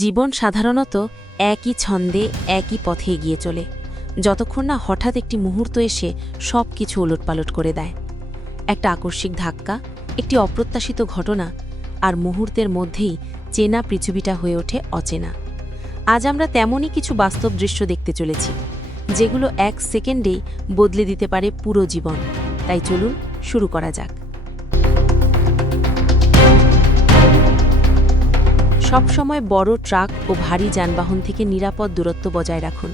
জীবন সাধারণত একই ছন্দে একই পথে এগিয়ে চলে, যতক্ষণ না হঠাৎ একটি মুহূর্ত এসে সব কিছু ওলটপালট করে দেয়। একটা আকস্মিক ধাক্কা, একটি অপ্রত্যাশিত ঘটনা, আর মুহূর্তের মধ্যেই চেনা পৃথিবীটা হয়ে ওঠে অচেনা। আজ আমরা তেমনই কিছু বাস্তব দৃশ্য দেখতে চলেছি, যেগুলো এক সেকেন্ডেই বদলে দিতে পারে পুরো জীবন। তাই চলুন শুরু করা যাক। সবসময় বড় ট্রাক ও ভারী যানবাহন থেকে নিরাপদ দূরত্ব বজায় রাখুন।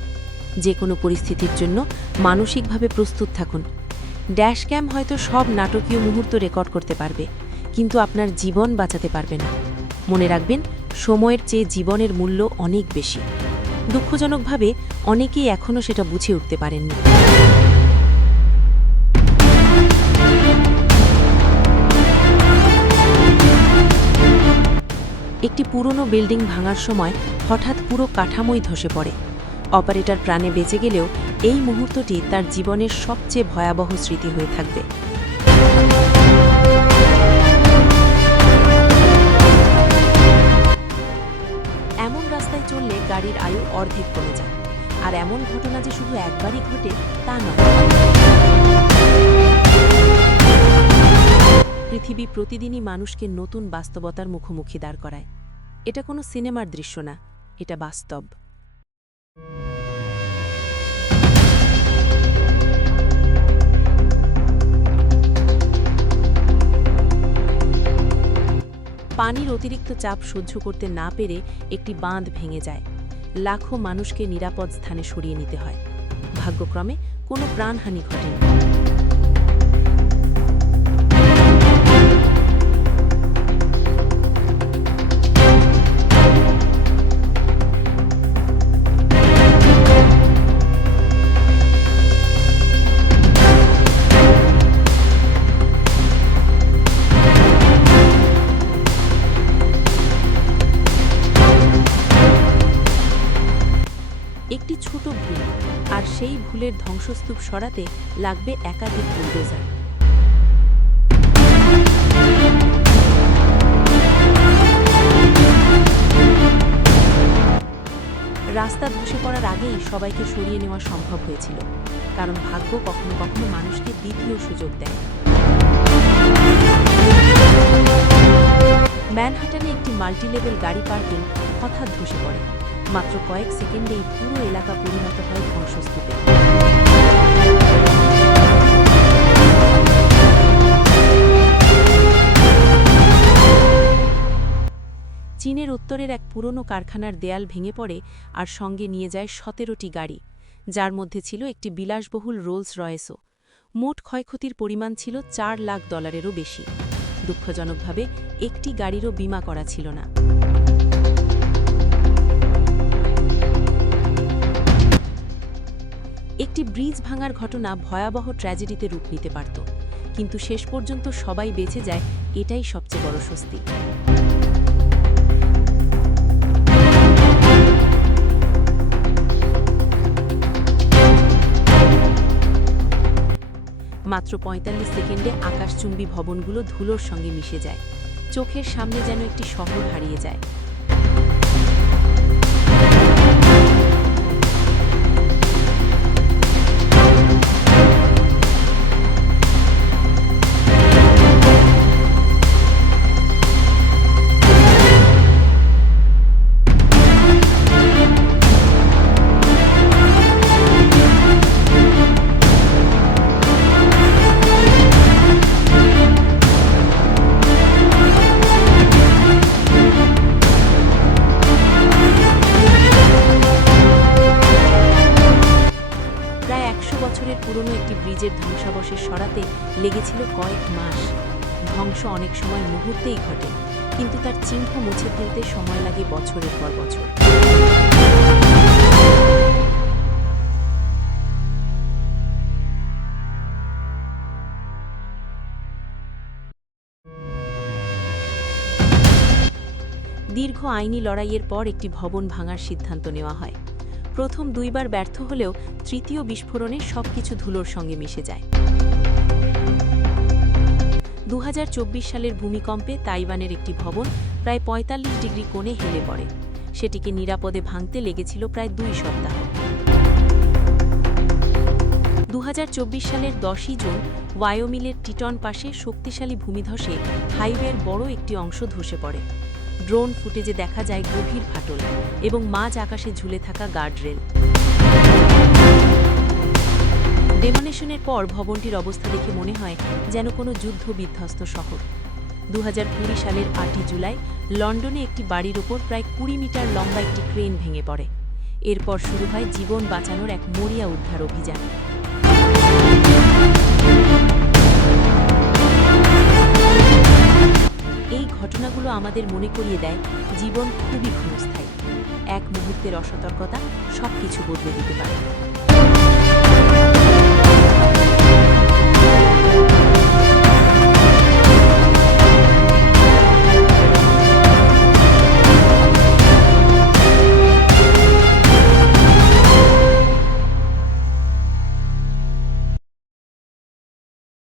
যে কোনো পরিস্থিতির জন্য মানসিকভাবে প্রস্তুত থাকুন। ড্যাশ ক্যাম হয়তো সব নাটকীয় মুহূর্ত রেকর্ড করতে পারবে, কিন্তু আপনার জীবন বাঁচাতে পারবে না। মনে রাখবেন, সময়ের চেয়ে জীবনের মূল্য অনেক বেশি। দুঃখজনকভাবে অনেকেই এখনও সেটা বুঝে উঠতে পারেননি। একটি পুরনো বিল্ডিং ভাঙার সময় হঠাৎ পুরো কাঠামোই ধসে পড়ে। অপারেটর প্রাণে বেঁচে গেলেও এই মুহূর্তটি তার জীবনের সবচেয়ে ভয়াবহ স্মৃতি হয়ে থাকবে। এমন রাস্তায় চললে গাড়ির আয়ু অর্ধেক কমে যায়। আর এমন ঘটনা যে শুধু একবারই ঘটে তা নয়। পৃথিবী প্রতিদিনই মানুষকে নতুন বাস্তবতার মুখোমুখি দাঁড় করায়। এটা কোনো সিনেমার দৃশ্য না, এটা বাস্তব। পানির অতিরিক্ত চাপ সহ্য করতে না পেরে একটি বাঁধ ভেঙে যায়। লাখো মানুষকে নিরাপদ স্থানে সরিয়ে নিতে হয়। ভাগ্যক্রমে কোনো প্রাণহানি ঘটেনি। একটি ছোট ভুল, আর সেই ভুলের ধ্বংসস্তূপ সরাতে লাগবে একাধিক বুলডোজার। রাস্তা ধসে পড়ার আগেই সবাইকে সরিয়ে নেওয়া সম্ভব হয়েছিল, কারণ ভাগ্য কখনো কখনো মানুষকে দ্বিতীয় সুযোগ দেয়। ম্যানহাটনে একটি মাল্টিলেভেল গাড়ি পার্কিং হঠাৎ ধসে পড়ে। মাত্র কয়েক সেকেন্ডেই পুরো এলাকা পরিণত হয় ধ্বংসস্তূপে। চীনের উত্তরের এক পুরনো কারখানার দেয়াল ভেঙে পড়ে, আর সঙ্গে নিয়ে যায় 17টি গাড়ি, যার মধ্যে ছিল একটি বিলাসবহুল রোলস রয়েসও। মোট ক্ষয়ক্ষতির পরিমাণ ছিল $4 লাখেরও বেশি। দুঃখজনকভাবে একটি গাড়িরও বীমা করা ছিল না। একটি ব্রিজ ভাঙার ঘটনা ভয়াবহ ট্র্যাজেডিতে রূপ নিতে পারত, কিন্তু শেষ পর্যন্ত সবাই বেঁচে যায়, এটাই সবচেয়ে বড় স্বস্তি। মাত্র ৪৫ সেকেন্ডে আকাশচুম্বী ভবনগুলো ধুলোর সঙ্গে মিশে যায়। চোখের সামনে যেন একটি শহর হারিয়ে যায়। প্রায় ১০০ বছরের পুরনো একটি ব্রিজের ধ্বংসাবশেষ সরাতে লেগেছিল কয়েক মাস। ধ্বংস অনেক সময় মুহূর্তেই ঘটে, কিন্তু তার চিহ্ন মুছে ফেলতে সময় লাগে বছরের পর বছর। দীর্ঘ আইনি লড়াইয়ের পর একটি ভবন ভাঙার সিদ্ধান্ত নেওয়া হয়। প্রথম 2 বার ব্যর্থ হলেও তৃতীয় বিস্ফোরণে সবকিছু ধুলোর সঙ্গে মিশে যায়। ২০২৪ সালের ভূমিকম্পে তাইওয়ানের একটি ভবন প্রায় ৪৫ ডিগ্রি কোণে হেলে পড়ে। সেটিকে নিরাপদে ভাঙতে লেগেছিল প্রায় 2 সপ্তাহ। 2024 সালের 10ই জুন ওয়ায়োমিলের টিটন পাশে শক্তিশালী ভূমিধসে হাইওয়ের বড় একটি অংশ ধসে পড়ে। ড্রোন ফুটেজে দেখা যায় গভীর ফাটল এবং মাঝ আকাশে ঝুলে থাকা গার্ডরেল। ডেমোনেশনের পর ভবনটির অবস্থা দেখে মনে হয় যেন কোনো যুদ্ধ বিধ্বস্ত শহর। 2020 সালের 8ই জুলাই লন্ডনে একটি বাড়ির ওপর প্রায় 20 মিটার লম্বা একটি ক্রেন ভেঙে পড়ে। এরপর শুরু হয় জীবন বাঁচানোর এক মরিয়া উদ্ধার অভিযান। এই ঘটনাগুলো আমাদের মনে করিয়ে দেয় জীবন খুবই ক্ষণস্থায়ী। এক মুহূর্তের অসতর্কতা সবকিছু বদলে দিতে পারে।